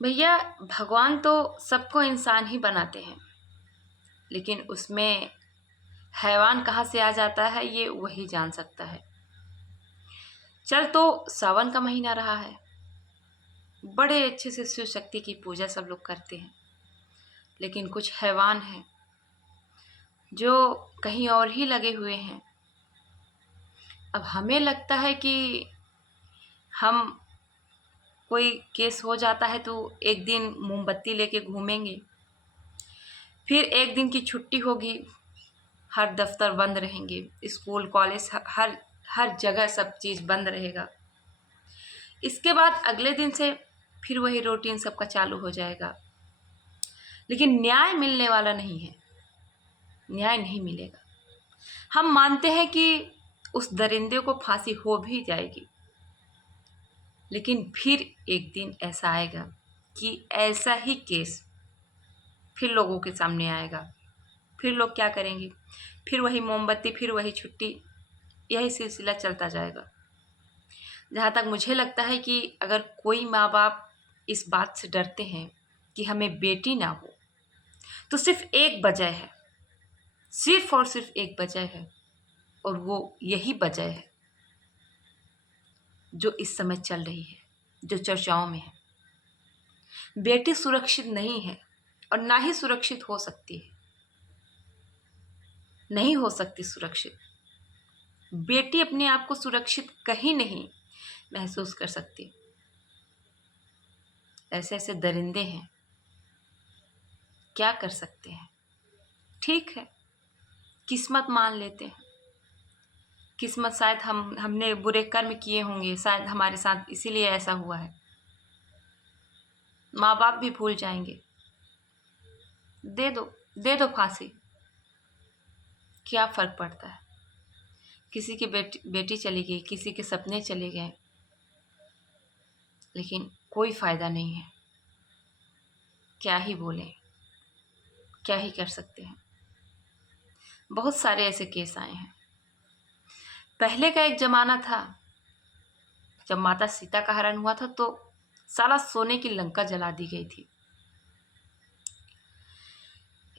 भैया, भगवान तो सबको इंसान ही बनाते हैं, लेकिन उसमें हैवान कहाँ से आ जाता है ये वही जान सकता है। चल तो सावन का महीना रहा है, बड़े अच्छे से शिव शक्ति की पूजा सब लोग करते हैं, लेकिन कुछ हैवान हैं जो कहीं और ही लगे हुए हैं। अब हमें लगता है कि हम कोई केस हो जाता है तो एक दिन मोमबत्ती लेके घूमेंगे, फिर एक दिन की छुट्टी होगी, हर दफ्तर बंद रहेंगे, स्कूल कॉलेज हर हर जगह सब चीज़ बंद रहेगा। इसके बाद अगले दिन से फिर वही रूटीन सबका चालू हो जाएगा, लेकिन न्याय मिलने वाला नहीं है, न्याय नहीं मिलेगा। हम मानते हैं कि उस दरिंदे को फांसी हो भी जाएगी, लेकिन फिर एक दिन ऐसा आएगा कि ऐसा ही केस फिर लोगों के सामने आएगा। फिर लोग क्या करेंगे? फिर वही मोमबत्ती, फिर वही छुट्टी, यही सिलसिला चलता जाएगा। जहाँ तक मुझे लगता है कि अगर कोई माँ बाप इस बात से डरते हैं कि हमें बेटी ना हो, तो सिर्फ एक वजह है, सिर्फ और सिर्फ एक वजह है, और वो यही वजह है जो इस समय चल रही है, जो चर्चाओं में है। बेटी सुरक्षित नहीं है और ना ही सुरक्षित हो सकती है, नहीं हो सकती सुरक्षित। बेटी अपने आप को सुरक्षित कहीं नहीं महसूस कर सकती। ऐसे ऐसे दरिंदे हैं, क्या कर सकते हैं? ठीक है, किस्मत मान लेते हैं। किस्मत शायद हमने बुरे कर्म किए होंगे, शायद हमारे साथ इसीलिए ऐसा हुआ है। माँ बाप भी भूल जाएंगे। दे दो फांसी, क्या फर्क पड़ता है? किसी की बेटी चली गई, किसी के सपने चले गए, लेकिन कोई फायदा नहीं है। क्या ही बोलें, क्या ही कर सकते हैं। बहुत सारे ऐसे केस आए हैं। पहले का एक जमाना था, जब माता सीता का हरण हुआ था तो सारा सोने की लंका जला दी गई थी।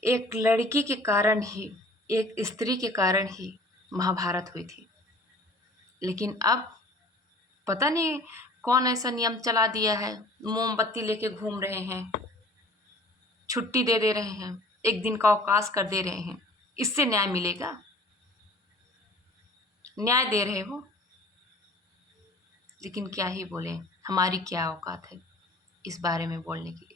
एक लड़की के कारण ही, एक स्त्री के कारण ही महाभारत हुई थी। लेकिन अब पता नहीं कौन ऐसा नियम चला दिया है, मोमबत्ती लेके घूम रहे हैं, छुट्टी दे रहे हैं, एक दिन का अवकाश कर दे रहे हैं। इससे न्याय मिलेगा? न्याय दे रहे हो, लेकिन क्या ही बोले, हमारी क्या औकात है इस बारे में बोलने की।